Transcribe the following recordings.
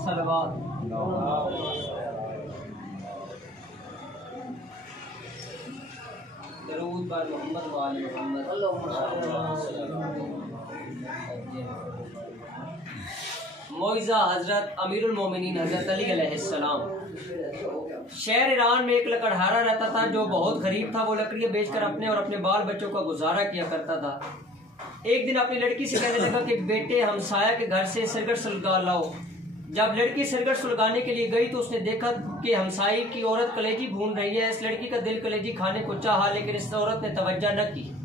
सलवात। दरूद पर मोहम्मद वाले मोहम्मद। मौइज़ा हज़रत अमीरुल मोमिनीन हज़रत अली अलैहिस्सलाम। शहर ईरान में एक लकड़हारा रहता था जो बहुत गरीब था। वो लकड़ियाँ बेचकर अपने और अपने बाल बच्चों का गुजारा किया करता था। एक दिन अपनी लड़की से कहने लगा कि बेटे हमसाया के घर से सिरगट सुलगा लाओ। जब लड़की सिरगट सुलगाने के लिए गई तो उसने देखा कि हमसाई की औरत कलेजी भून रही है। इस लड़की का दिल कलेजी खाने को चाहा, लेकिन इस औरत ने तवज्जो न की।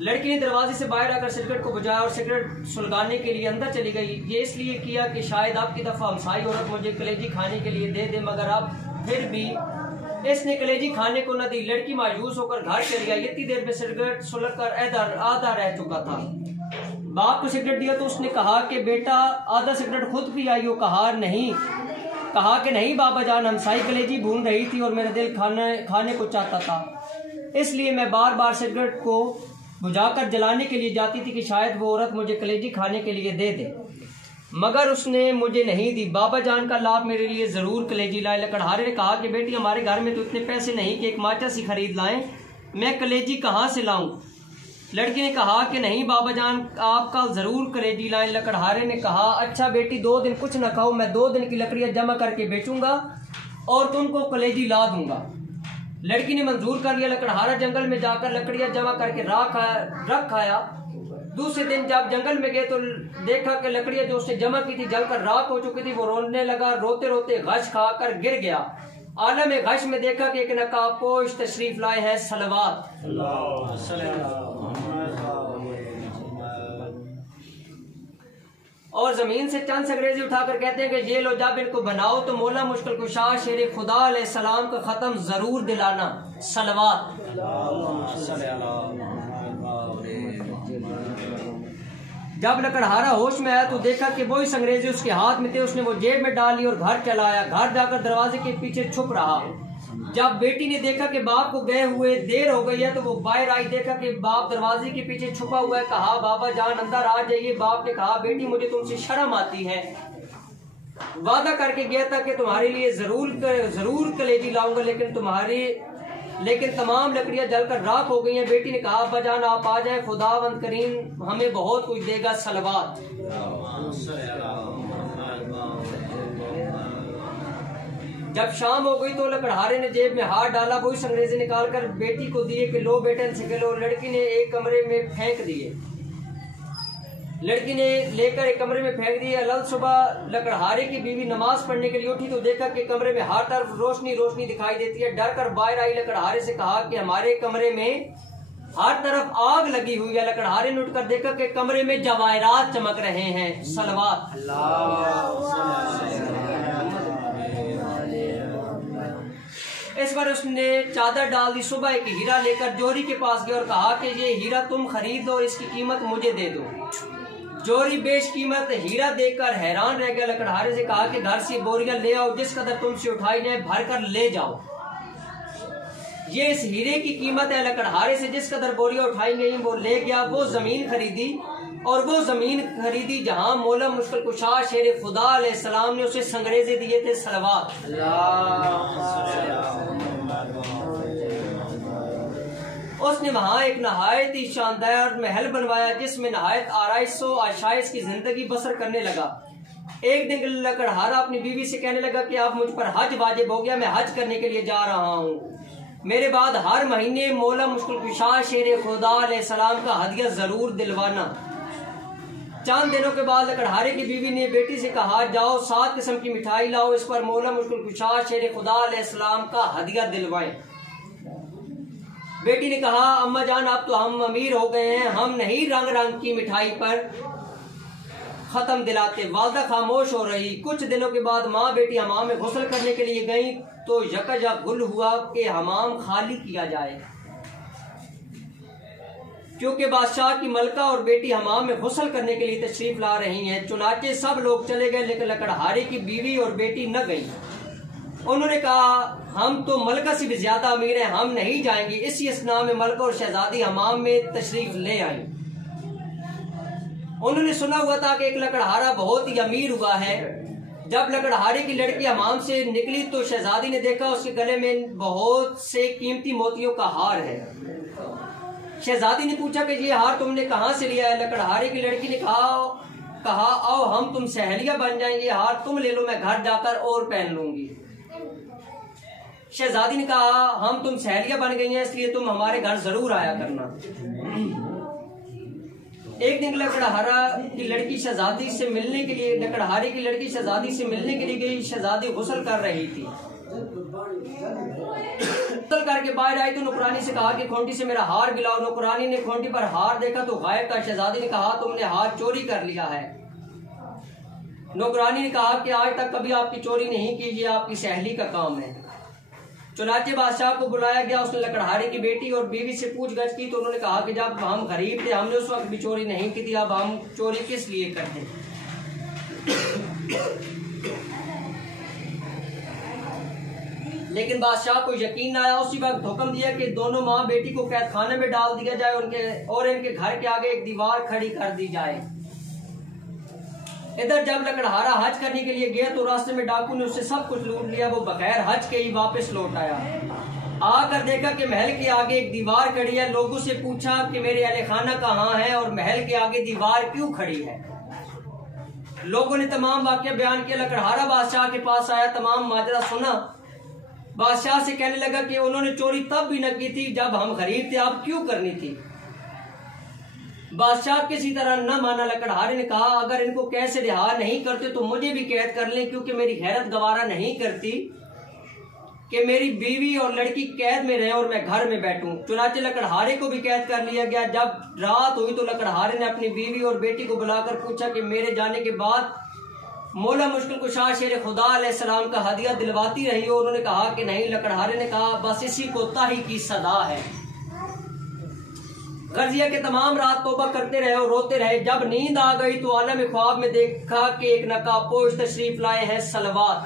लड़की ने दरवाजे से बाहर आकर सिगरेट को बुझाया और सिगरेट सुलगाने के लिए अंदर चली गई। ये इसलिए किया कि शायद अब की दफा हमसाई औरत मुझे कलेजी खाने के लिए दे दे, मगर अब फिर भी इसने कलेजी खाने को न दी। लड़की मायूस होकर घर चली आई। इतनी देर में सिगरेट सुलग कर आधा रह चुका था। बाप को सिगरेट दिया तो उसने कहा कि बेटा आधा सिगरेट खुद पी आई हो। कहा कि नहीं बाबा जान, हमसाई कलेजी भून रही थी और मेरा दिल खाने को चाहता था, इसलिए मैं बार बार सिगरेट को बुझाकर जलाने के लिए जाती थी कि शायद वो औरत मुझे कलेजी खाने के लिए दे दे, मगर उसने मुझे नहीं दी। बाबा जान का लाभ मेरे लिए जरूर कलेजी लाए। लकड़हारे ने कहा कि बेटी हमारे घर में तो इतने पैसे नहीं कि एक माचिस ही खरीद लाएं, मैं कलेजी कहाँ से लाऊं? लड़की ने कहा कि नहीं बाबा जान, आपका जरूर कलेजी लाएं। लकड़हारे ने कहा अच्छा बेटी 2 दिन कुछ न खाओ, मैं 2 दिन की लकड़ियां जमा करके बेचूंगा और तुमको कलेजी ला दूंगा। लड़की ने मंजूर कर लिया। लकड़हारा जंगल में जाकर लकड़ियां जमा करके रख आया। दूसरे दिन जब जंगल में गए तो देखा कि लकड़ियां जो उसने जमा की थी जलकर राख हो चुकी थी। वो रोने लगा, रोते रोते गश खाकर गिर गया। आलम गश में देखा कि एक नकाबपोश तशरीफ लाए हैं सलवात। और जमीन से चंद संग्रेजी उठाकर कहते हैं कि ये लो, जब इनको बनाओ तो मौला मुश्किल कुशा शेर खुदा अलैहिस्सलाम का खत्म जरूर दिलाना। सलवात। जब लकड़हारा होश में आया तो देखा कि वही संग्रेजी उसके हाथ में थे। उसने वो जेब में डाल ली और घर चला आया। घर जाकर दरवाजे के पीछे छुप रहा। जब बेटी ने देखा कि बाप को गए हुए देर हो गई है तो वो बाहर आई। देखा कि बाप दरवाजे के पीछे छुपा हुआ है। कहा बाबा जान अंदर आ जाइए। बाप ने कहा बेटी मुझे तुमसे शर्म आती है, वादा करके गया था कि तुम्हारे लिए जरूर कलेजी लाऊंगा, लेकिन तमाम लकड़ियां जलकर राख हो गई हैं। बेटी ने कहा अब्बा जान आप आ जाएं, खुदावंद करीम हमें बहुत कुछ देगा। सलवात। जब शाम हो गई तो लकड़हारे ने जेब में हाथ डाला, वही संग्रेजी निकालकर बेटी को दिए कि लो बेटे से लो। लड़की ने एक कमरे में फेंक दिए। लड़की ने लेकर एक कमरे में फेंक दिए। अलग सुबह लकड़हारे की बीवी नमाज पढ़ने के लिए उठी तो देखा कि कमरे में हर तरफ रोशनी रोशनी दिखाई देती है। डर कर बाहर आई। लकड़हारे से कहा कि हमारे कमरे में हर तरफ आग लगी हुई है। लकड़हारे ने उठकर देखा कि कमरे में जवाहरात चमक रहे हैं। सलवात। इस बार उसने चादर डाल दी। सुबह एक हीरा लेकर जोहरी के पास गया और कहा कि ये हीरा तुम खरीद लो, इसकी कीमत मुझे दे दो। जोहरी बेश कीमत हीरा देकर हैरान रह गया। लकड़हारे से कहा कि घर से बोरियां ले आओ, जिस कदर तुमसे उठाई जाए भर कर ले जाओ। ये इस हीरे की कीमत है। लकड़हारे से जिस कदर बोरियां उठाई गई वो ले गया। वो जमीन खरीदी जहां मौला मुश्किल कुशा शेर खुदा अलैहिस्सलाम ने उसे संग्रेजे दिए थे। सलवात। उसने वहां एक नहायत ही शानदार महल बनवाया जिसमें नहायत आराइश की जिंदगी बसर करने लगा। एक दिन लकड़हारा अपनी बीवी से कहने लगा कि अब मुझ पर हज वाजिब हो गया, मैं हज करने के लिए जा रहा हूँ। मेरे बाद हर महीने मौला मुश्किल कुशा शेर खुदा अलैहिस्सलाम का हदिया जरूर दिलवाना। चंद दिनों के बाद लकड़हारे की बीवी ने बेटी से कहा जाओ 7 किस्म की मिठाई लाओ, इस पर मौला मुश्किल कुशा शेर खुदा अलैहिस्सलाम का हदिया दिलवाएं। बेटी ने कहा अम्मा जान अब तो हम अमीर हो गए हैं, हम नहीं रंग रंग की मिठाई पर खत्म दिलाते। वालदा खामोश हो रही। कुछ दिनों के बाद माँ बेटी हमाम में गुस्ल करने के लिए गई तो यकजक गुल हुआ कि हमाम खाली किया जाए, क्योंकि बादशाह की मलका और बेटी हमाम में गुस्ल करने के लिए तशरीफ ला रही हैं। चुनाचे सब लोग चले गए, लेकिन लकड़हारे की बीवी और बेटी न गई। उन्होंने कहा हम तो मलका से भी ज्यादा अमीर हैं, हम नहीं जाएंगे। इसी अस्ना में मलका और शहजादी हमाम में तशरीफ ले आई। उन्होंने सुना हुआ था कि एक लकड़हारा बहुत ही अमीर हुआ है। जब लकड़हारे की लड़की हमाम से निकली तो शहजादी ने देखा उसके गले में बहुत से कीमती मोतियों का हार है। शहजादी ने पूछा कि ये हार तुमने कहाँ से लिया है? लकड़हारे की लड़की ने कहा आओ हम तुम सहेलियां बन जाएंगे, हार तुम ले लो, मैं घर जाकर और पहन लूंगी। शहजादी ने कहा हम तुम सहेलियां बन गई हैं, इसलिए तुम हमारे घर जरूर आया करना। एक दिन लकड़हारा की लड़की शहजादी से मिलने के लिए लकड़हारे की लड़की शहजादी से मिलने के लिए गई। शहजादी गुस्ल कर रही थी। गुस्ल करके बाहर आई तो नौकरानी से कहा कि खोंटी से मेरा हार गिलाओ। नौकरानी ने खोंटी पर हार देखा तो गायब था। शहजादी ने कहा तुमने हार चोरी कर लिया है। नौकरानी ने कहा कि आज तक कभी आपकी चोरी नहीं की, ये आपकी सहेली का काम है। चुनाचे बादशाह को बुलाया गया। उसने लकड़हारे की बेटी और बीवी से पूछगछ की तो उन्होंने कहा कि जब हम गरीब थे हमने उस वक्त भी चोरी नहीं की थी, अब हम चोरी किस लिए करते। लेकिन बादशाह को यकीन आया। उसी वक्त हुक्म दिया कि दोनों माँ बेटी को कैद खाने में डाल दिया जाए और इनके घर के आगे एक दीवार खड़ी कर दी जाए। इधर जब लकड़हारा हज करने के लिए गया तो रास्ते में डाकू ने उससे सब कुछ लूट लिया। वो बगैर हज के ही वापस लौट आया। आकर देखा कि महल के आगे एक दीवार खड़ी है। लोगों से पूछा कि मेरे अहले खाना कहाँ है और महल के आगे दीवार क्यों खड़ी है। लोगों ने तमाम वाकया बयान किया। लकड़हारा बादशाह के पास आया, तमाम माजरा सुना। बादशाह से कहने लगा कि उन्होंने चोरी तब भी न की थी जब हम गरीब थे, अब क्यों करनी थी। बादशाह किसी तरह न माना। लकड़हारे ने कहा अगर इनको कैसे रिहा नहीं करते तो मुझे भी कैद कर लें, क्योंकि मेरी गैरत गवारा नहीं करती कि मेरी बीवी और लड़की कैद में रहे और मैं घर में बैठूं। चुनाचे लकड़हारे को भी कैद कर लिया गया। जब रात हुई तो लकड़हारे ने अपनी बीवी और बेटी को बुलाकर पूछा कि मेरे जाने के बाद मौला मुश्किल कुशा शेर खुदा अलैहिस्सलाम का हदिया दिलवाती रही हो। उन्होंने कहा कि नहीं। लकड़हारे ने कहा बस इसी को ताही की सदा है। गर्जिया के तमाम रात तौबा करते रहे और रोते रहे। जब नींद आ गई तो आलम ख्वाब में देखा कि एक नकाबपोश तशरीफ लाए हैं सलवात।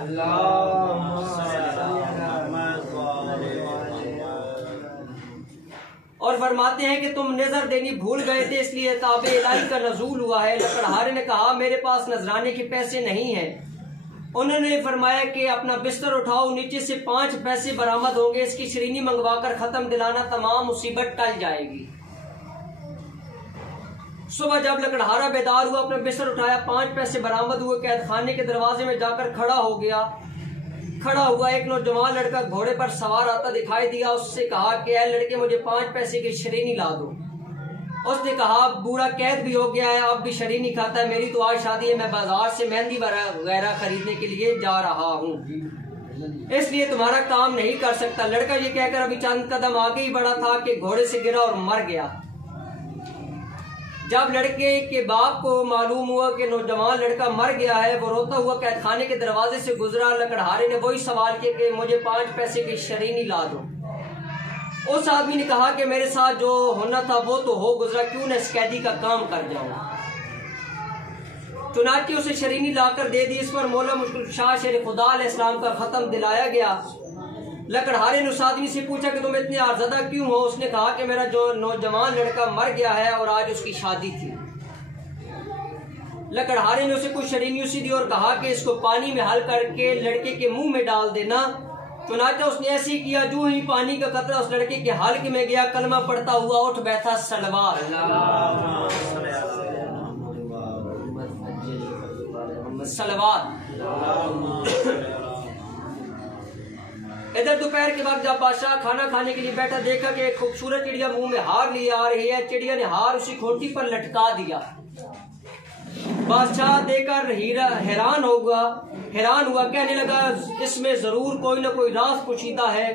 और फरमाते हैं कि तुम नजर देनी भूल गए थे इसलिए ताबे इलाही का नजूल हुआ है। लकड़हारे ने कहा मेरे पास नजराने के पैसे नहीं हैं। उन्होंने फरमाया कि अपना बिस्तर उठाओ, नीचे से 5 पैसे बरामद होंगे, इसकी श्रीनी मंगवाकर खत्म दिलाना, तमाम मुसीबत टल जाएगी। सुबह जब लकड़हारा बेदार हुआ, अपना बिस्तर उठाया, 5 पैसे बरामद हुए। कैद खाने के दरवाजे में जाकर खड़ा हुआ एक नौजवान लड़का घोड़े पर सवार आता दिखाई दिया। उससे कहा कि ऐ लड़के मुझे 5 पैसे की शरीनी ला दो। उसने कहा बूढ़ा कैद भी हो गया है, अब भी शरीनी खाता है, मेरी तो आज शादी है, मैं बाजार से मेहंदी वगैरह खरीदने के लिए जा रहा हूँ, इसलिए तुम्हारा काम नहीं कर सकता। लड़का ये कहकर अभी चंद कदम आगे ही बढ़ा था कि घोड़े से गिरा और मर गया। जब लड़के के बाप को मालूम हुआ कि नौजवान लड़का मर गया है, वो रोता हुआ कैद खाने के दरवाजे से गुजरा। लकड़हारे ने वही सवाल किया कि मुझे 5 पैसे की शरीनी ला दो। उस आदमी ने कहा कि मेरे साथ जो होना था वो तो हो गुजरा, क्यों न इस कैदी का काम कर जाऊं। चुनाचे उसे शरीनी लाकर दे दी। इस पर मौला मुश्किल शाह शेर खुदा अलैहिस्सलाम का खत्म दिलाया गया। लकड़हारे ने उस आदमी से पूछा कि तुम इतने आज़ादा क्यों हो। उसने कहा कि मेरा जो नौजवान लड़का मर गया है और आज उसकी शादी थी। लकड़हारे ने उसे कुछ शरीनी सी दी और कहा कि इसको पानी में हल करके लड़के के मुंह में डाल देना। चुनाचा उसने ऐसे ही किया। जो ही पानी का कतरा उस लड़के के हल्क में गया, कलमा पढ़ता हुआ उठ बैठा सलवात। इधर दोपहर के वक्त जब बादशाह खाना खाने के लिए बैठा, देखा कि एक खूबसूरत चिड़िया मुंह में हार लिए आ रही है। चिड़िया ने हार उसी खोटी पर लटका दिया। बादशाह देखकर हैरान हुआ, कहने लगा इसमें जरूर कोई ना कोई राज पोशीदा है।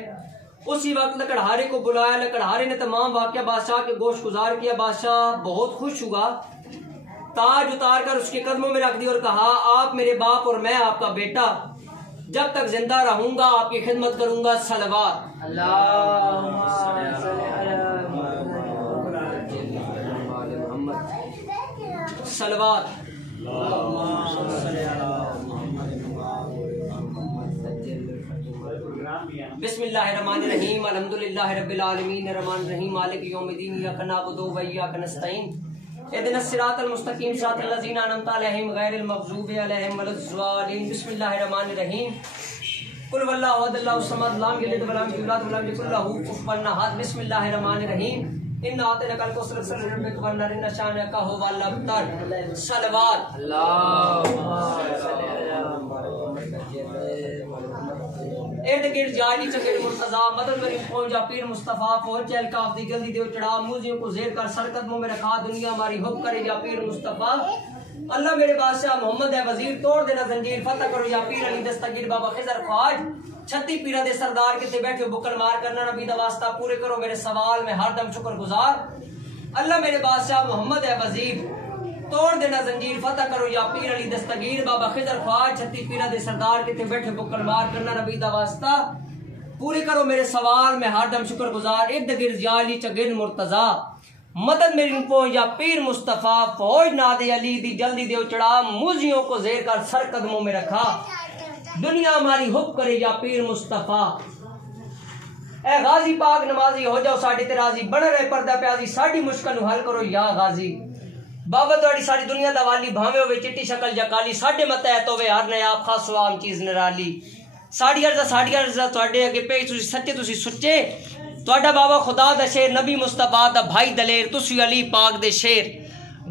उसी वक्त लकड़हारे को बुलाया। लकड़हारे ने तमाम वाकया बादशाह के गोश गुजार किया। बादशाह बहुत खुश हुआ, ताज उतार कर उसके कदमों में रख दिया और कहा आप मेरे बाप और मैं आपका बेटा, जब तक जिंदा रहूंगा आपकी खिदमत करूंगा। सलवात। सलवात। बिस्मिल्लाहिर्रहमानिर्रहीम। अल्हम्दुलिल्लाहि रब्बिल आलमीन, अर्रहमानिर्रहीम, मालिक यौमिद्दीन, इय्याका नअबुदु व इय्याका नस्तईन, इहदिनस सिरातल मुस्तकीम सिरातल लज़ीना अनअमता अलैहिम गैरिल मग़ज़ूबि अलैहिम वलज़्ज़ालिमीन। बिस्मिल्लाहिर रहमानिर रहीम। कुल वल्लाहु अहद अल्लाहुस समद लम यलिद वलम यूलद वलम यकुल लहू कुफुवन अहद। बिस्मिल्लाहिर रहमानिर रहीम। इन्ना अतैनाकल कौसर सल्लल्लाहु अलैहि व सल्लम शानका हुवल अब्तर। सलवात इर्द गिर्द जाली चकेर मुर्तजा मदद मेरी पहुंच जा पीर मुस्तफा फौज चल का अफ्दी जल्दी दे चढ़ा मूजियों को जेर कर सर कदमों में रखा दुनिया हमारी हुब करे या पीर मुस्तफा। अल्लाह मेरे बादशाह मोहम्मद है वजीर तोड़ देना जंजीर फतह करो या पीर अली दस्तगीर बाबा खिजर ख्वाज छत्ती पीरा दे सरदार किते बैठे बुकल मार करना नबी दा वास्ता पूरे करो मेरे सवाल में हरदम शुक्रगुजार। अल्लाह मेरे बादशाह मोहम्मद है वजीर तोड़ देना जंजीर फतह करो या पीर अली दस्तगीर बाबा खिजर ख्वाज छत्ती पीरा दे सरदार किते बैठे बुकल मार करना नबी दा वास्ता पूरे करो मेरे सवाल में हरदम शुक्रगुजार। इर्द गिर्द जाली चगिर मुर्तजा मदद मेरी पहुंच या पीर मुस्तफा फौज नादे अली दी जल्दी दे चढ़ा मूजियों को जेर कर सर कदमों में रखा दुनिया हमारी हुब करे या पीर मुस्तफा। ए गाजी पाक नमाजी हो जाओ साडी ते राजी बन रहे पर्दा प्याजी साडी मुश्किल नु हल करो या गाजी। बाबा तुहाडी सारी दुनिया दा वाली भावे होवे चिट्टी शक्ल या काली साडे मतहत होवे हर नयाब खास आम चीज निराली साडी अर्ज़ा तुहाडे अगे पे तुसी सच्चे तुसी सुच्चे तुहाडा बाबा खुदा दा शेर नबी मुस्तफा दा भाई दलेर तुसी अली पाक दे शेर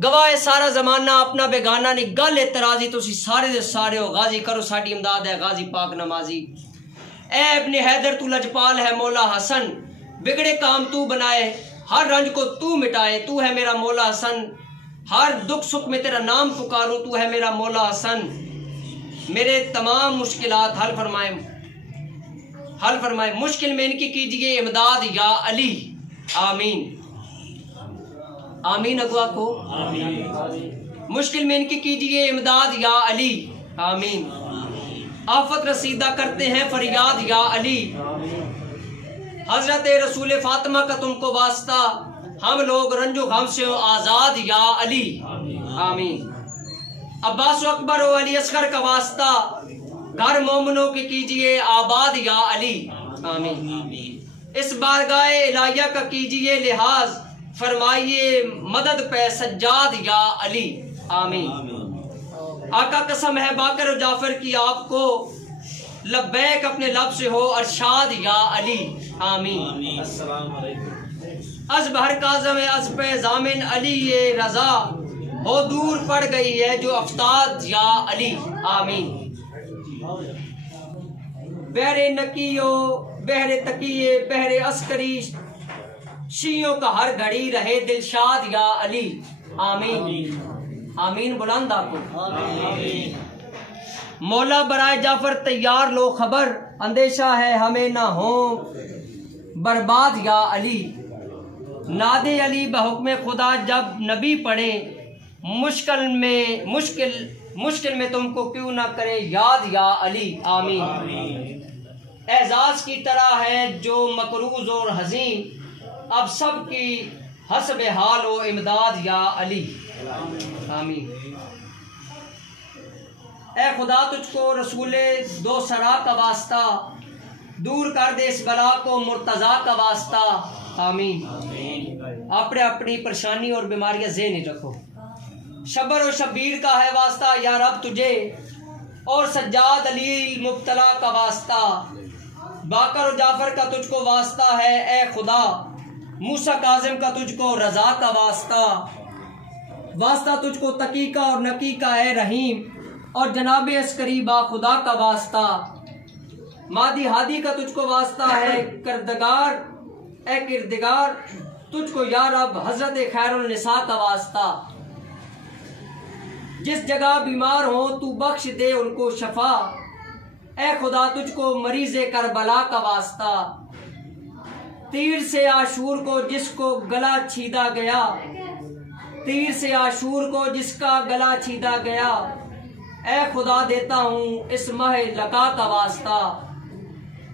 गवाह सारा जमाना अपना बेगाना नी गल एतराजी तुसी सारे दे सारे हो गाजी करो साडी इमदाद है गाजी पाक नमाजी। ए इब्ने हैदर तू लजपाल है मौला हसन बिगड़े काम तू बनाए हर रंज को तू मिटाए तू है मेरा मौला हसन हर दुख सुख में तेरा नाम पुकारूं तू है मेरा मौला हसन मेरे तमाम मुश्किलात हल फरमाए मुश्किल में इनकी कीजिए इमदाद या अली आमीन आमीन। अगवा को आमीन। मुश्किल में इनकी कीजिए इमदाद या अली आमीन। आफत रसीदा करते हैं फरियाद या अली हजरत रसूल फातिमा का तुमको वास्ता हम लोग रंजो गम से आजाद या अली आमीन। अब्बास अकबर और अली असगर का वास्ता घर मोमनों के कीजिए आबाद या अली आमीन। इस बारगाह इलाहिया का कीजिए लिहाज फरमाइए मदद पे सज्जाद या अली आमीन। आका कसम है बाकर और जाफर की आपको लब्बैक अपने लब से हो अरशाद या अली आमीन। अज बहर काज़म अज पे जामिन अली ये रजा हो दूर पड़ गई है जो अफ्ताद या अली आमीन। बहरे नकियो बहरे तकिए बहरे अस्करी शीयों का हर घड़ी रहे दिलशाद या अली आमीन आमीन। बुलंद आपको मौला बराए जाफर तैयार लो खबर अंदेशा है हमें ना हो बर्बाद या अली। नादे अली बहुक्म खुदा जब नबी पढ़े मुश्किल में तुमको क्यों ना करे याद या अली आमीन। एजाज की तरह है जो मकरूज और हजीन अब सबकी हसब हाल हो इमदाद या अली आमीन। ए खुदा तुझको रसूले दो सरा का वास्ता दूर कर दे इस बला को मुर्तजा का वास्ता आमीन। अपने अपनी परेशानी और बीमारियां ज़हन रखो। शबर और शबीर का है वास्ता या रब तुझे और सज्जाद अली मुब्तला का वास्ता बाकर और जाफर का तुझको वास्ता है ए खुदा मूसा काजिम का तुझको रजा का वास्ता तुझको तकी का और नकी का है रहीम और जनाब अस्करी बा खुदा का वास्ता मादी हादी का तुझको वास्ता है किरदगार तुझको या रब हजरत खैरुल निसा का वास्ता। जिस जगह बीमार हो तू बख्श दे उनको शफा ए खुदा तुझको मरीज़े करबला का वास्ता। तीर से आशूर को जिसको गला छीदा गया तीर से आशूर को जिसका गला छीदा गया ए खुदा देता हूँ इस माह लका का वास्ता।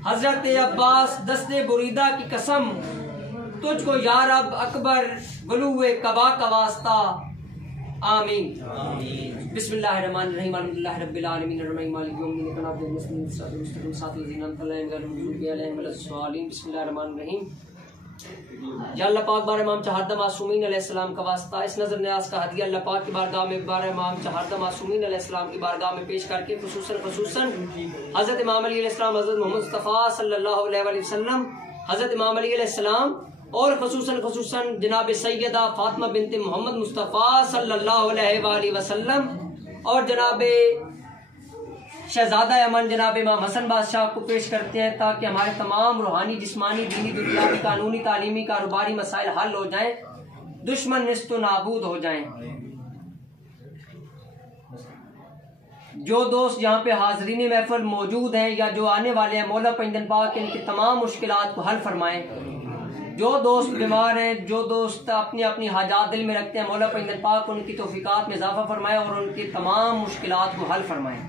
हजरत अब्बास दस्ते बुरीदा की कसम तुझको या रब अकबर गलूए कबा का वास्ता आमीन। बिस्मिल्लाहिर्रहमानिर्रहीम अल्हम्दुलिल्लाहि रब्बिल आलमीन अर्रहमानिर मालिक यौमिद्दीन इय्याका नअबुदु व इय्याका नस्तईन इहदिनस सिरातल मुस्तक़ीम सिरातल लज़ीना अनअमता अलैहिम गैरिल मग़ज़ूबि अलैहिम वलद्दालिन। बिस्मिल्लाहिर्रहमानिर्रहीम। या अल्लाह पाक बार इमाम चहारदा मासूमीन अलैहिस्सलाम का वास्ता इस नजर न्याज का हदिया अल्लाह पाक की बारगाह में बार इमाम चहारदा मासूमीन अलैहिस्सलाम की बारगाह में पेश करके खुसूसन हजरत इमाम अली अलैहिस्सलाम, हजरत मोहम्मद मुस्तफ़ा सल्लल्लाहु अलैहि वसल्लम, हजरत इमाम अली अलैहिस्सलाम और खुसूसन जनाब सैयदा फातिमा बिनते मोहम्मद मुस्तफ़ा सल्लल्लाहु अलैहि वसल्लम और जनाब शहजादा अमन जनाब इमाम हसन बादशाह को पेश करते हैं, ताकि हमारे तमाम रूहानी, जिस्मानी, दीनी, दुनियावी, कानूनी, तालीमी, कारोबारी मसाइल हल हो जाएं, दुश्मन निस्तो नाबूद हो जाएं। जो दोस्त यहाँ पे हाजरीन महफिल मौजूद हैं या जो आने वाले हैं, मौला पंजन पाक इनकी तमाम मुश्किलात को हल फरमाएं। जो दोस्त बीमार हैं, जो दोस्त अपनी अपनी हाजात दिल में रखते हैं, मौला पंजन पाक उनकी तौफीकात में इजाफा फरमाए और उनकी तमाम मुश्किलात को हल फरमाएं।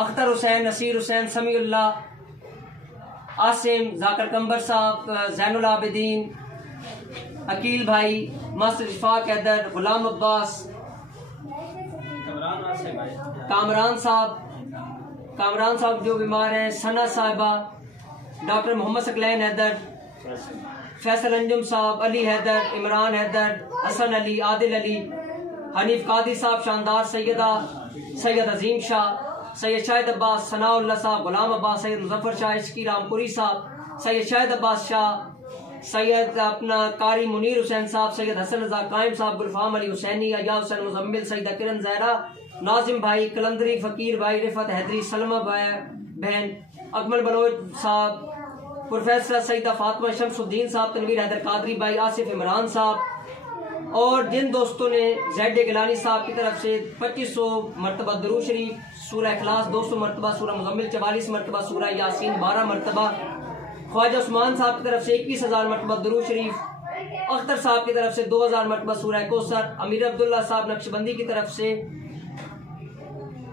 अख्तर हुसैन, नसीर हुसैन, समीउल्लाह, आसिम, जाकर कंबर साहब, जैनुल आबिदीन, अकील भाई, मास्टर इशफाक हैदर, गुलाम अब्बास, कामरान साहब जो बीमार हैं, सना साहिबा, डॉक्टर मोहम्मद सकलैन हैदर, फैसल अंजुम साहब, अली हैदर, इमरान हैदर, हसन अली, आदिल अली, हनीफ कादी साहब, शानदार सैयद अजीम शाह, सैयद शाहिद अब्बास, सनाउल्लाह साहब, गुलाम अब्बास, सैयद मुजफ्फर शाह इश्की रामपुरी साहब, सैयद शाहिद अब्बास शाह, सैयद अपना कारी मुनीर हुसैन साहब, सैयद हसन रजा कायम साहब, गुलफाम अली हुसैनी, अया हुसैन मुजम्मिल, सैयदा किरण ज़हरा, नाजिम भाई, कलंदरी फकीर भाई, रिफत हैदरी, सलमा बहन, अकमल बलोच साहब, प्रोफेसर सैयदा फातिमा शमसुद्दीन साहब, तनवीर हैदर कादरी भाई, आसिफ इमरान साहब और जिन दोस्तों ने ज़ैड गिलानी साहब की तरफ से 2500 मरतबा दरूद शरीफ, सूरह इखलास 200 मरतबा, सूरह मुज़म्मिल 44 मरतबा, सूरह यासीन 12 मरतबा, ख्वाजा उस्मान साहब की तरफ से 21,000 मरतबा दरूद शरीफ, अख्तर साहब की तरफ से 2000 मरतबा सूरह कौसर, अमीर अब्दुल्ला साहब नक्शबंदी की तरफ से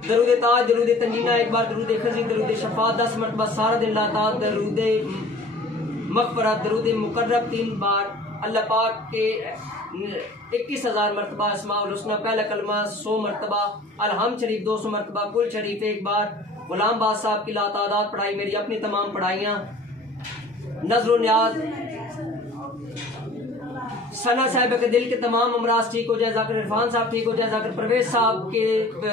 दरूद ताज, दरूद तंजीना एक बार, दरूद खजी, दरूद शफात 10 मरतबा, सारा दिन लाता, दरूद मग़फ़िरत, दरूद मुकर्रब 3 बार, अल्लाह पाक के 21,000 मरतबा, अस्माउल हुस्ना पहला कलमा 100 मरतबा, अलहम्द शरीफ 200 मरतबा, कुल शरीफ 1 बार, गुलाम बाद साहब की लातादाद पढ़ाई, मेरी अपनी तमाम पढ़ाइयाँ, नजर न्याज, सना साहिब के दिल के तमाम अमराज ठीक हो जाए, जाकिर इरफान साहब ठीक हो जाए, जाकिर परवेज साहब के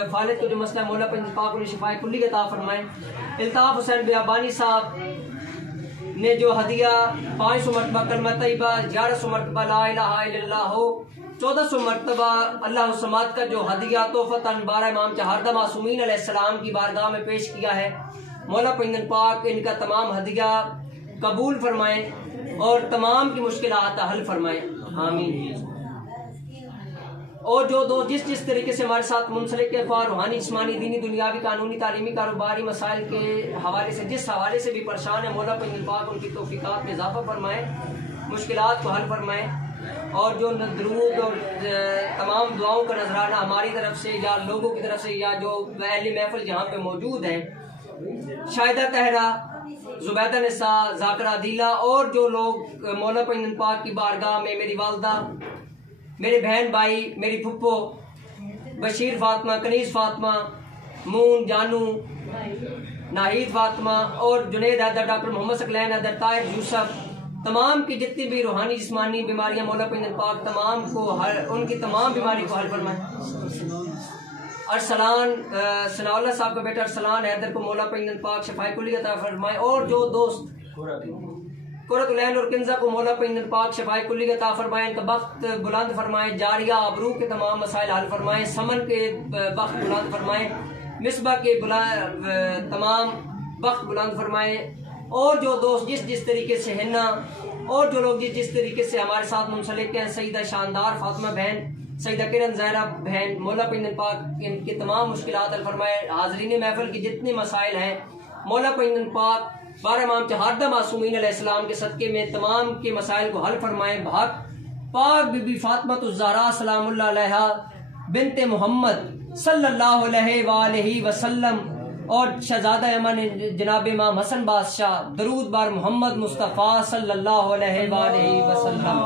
फालिद को जो मसला मौला पंजन पाक उन्हें शिफाए कुल्ली अता फरमाए। इल्ताफ हुसैन बियाबानी साहब ने जो हदिया 500 मरतबा कलमा तैयबा, 1100 मरतबा ला इलाहा इल्लल्लाह हो, 1400 मरतबा अल्लाह समाद का जो हदिया तोहफतन बारह इमाम चहारदा मासूमीन अलैहिस्सलाम की बारगाह में पेश किया है, मौला पंजन पाक इनका तमाम हदिया कबूल फरमाएं और तमाम की मुश्किलात हल फरमाएं, आमीन। और जो दो जिस तरीके से हमारे साथ मुंसलिक के अखबार रूहानी, जिस्मानी, दीनी, दुनियावी, कानूनी, तालीमी, कारोबारी मसाइल के हवाले से जिस हवाले से भी परेशान है, मौला पंजन पाक उनकी तौफीकात में इजाफा फरमाए, मुश्किलात को हल फरमाए और जो दरूद और तमाम दुआओं का नजराना हमारी तरफ से या लोगों की तरफ से या जो अहले महफिल जहाँ पे मौजूद हैं, शाहिदा तहरा, जुबैदा निसा, जाकरा दिला और जो लोग मौला पंजन पाक की बारगाह में, मेरी वालदा, मेरे बहन भाई, मेरी फुप्पो, बशीर फातिमा, कनीज फातिमा, मून, जानू, नाहिद फातिमा और जुनेद हैदर, डॉक्टर मोहम्मद सकलैन हैदर, ताहिर यूसुफ, तमाम की जितनी भी रूहानी जिस्मानी बीमारियां, मौला पंजन पाक तमाम को उनकी तमाम बीमारी को हल फरमाए। अरसलान सनाउल्लाह साहब का बेटा अरसलान हैदर को मौला पंजन पाक शफाए कुल्ली अता फरमाए और जो दोस्त कुरतुलैन और किंजा को मौला पंजन पाक शफाए कुल्ली अता फरमाए, इनका बख्त बुलंद फरमाए, जारिया अबरू के तमाम मसाइल हल फरमाए, समन के बख्त बुलंद फरमाए, मिसबा के तमाम बख्त बुलंद फरमाए और जो दोस्त जिस तरीके से है ना और जो लोग जिस तरीके से हमारे साथ मुंसलिक हैं, सईदा शानदार फातिमा बहन, सईदा किरण ज़हरा बहन, मौला पंजन पाक इनकी तमाम मुश्किलात हल फरमाए। हाज़रीन महफिल की जितने मसाइल हैं, मौला पंजन पाक बारह इमाम चहारदा मासूमीन अलैहिस्सलाम के सदक़े में तमाम के मसाइल को हल फरमाए। पाक बीबी फातिमा ज़हरा सलामुल्लाह अलैहा बिनते मोहम्मद सल्लल्लाहु अलैहि वसल्लम और शहजादा अमन जनाब इमाम हसन बादशाह, दरूद बार मोहम्मद मुस्तफ़ा सल्लल्लाहु अलैहि वसल्लम।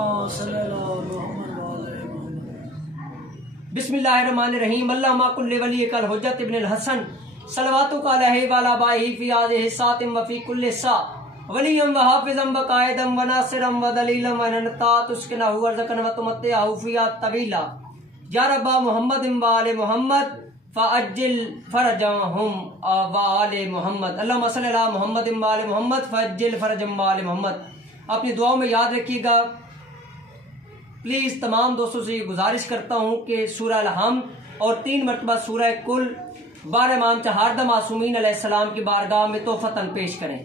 बिस्मिल्लाहिर्रहमानिर्रहीम। अल्लाहुम्मा कुल्लि वलियकल हुज्जत इब्नुल हसन सलवातुका अलैहि व अला आबाइहि फी हाज़िहि सातिम व फी कुल्लि सा वलियम व हाफिज़म व कायदम व नासिरम व दलीलम व ननतात उसकना हुआ ज़कन व तुमत्तिया हुफिया तवीला या रब्बा मोहम्मद व आले मोहम्मद फ़अज्जिल फ़रजहुम व आले मोहम्मद अल्लाहुम्मा सल्लि अला मोहम्मद व आले मोहम्मद फ़अज्जिल फ़रजहुम व आले मोहम्मद। अपनी दुआओं में याद रखिएगा। प्लीज़ तमाम दोस्तों से ये गुजारिश करता हूँ कि सूरह अल-हम्द और 3 मरतबा सूरह कुल बारह इमाम चहारदा मासूमीन अलैहिस्सलाम की बारगाह में तोहफ़तन पेश करें।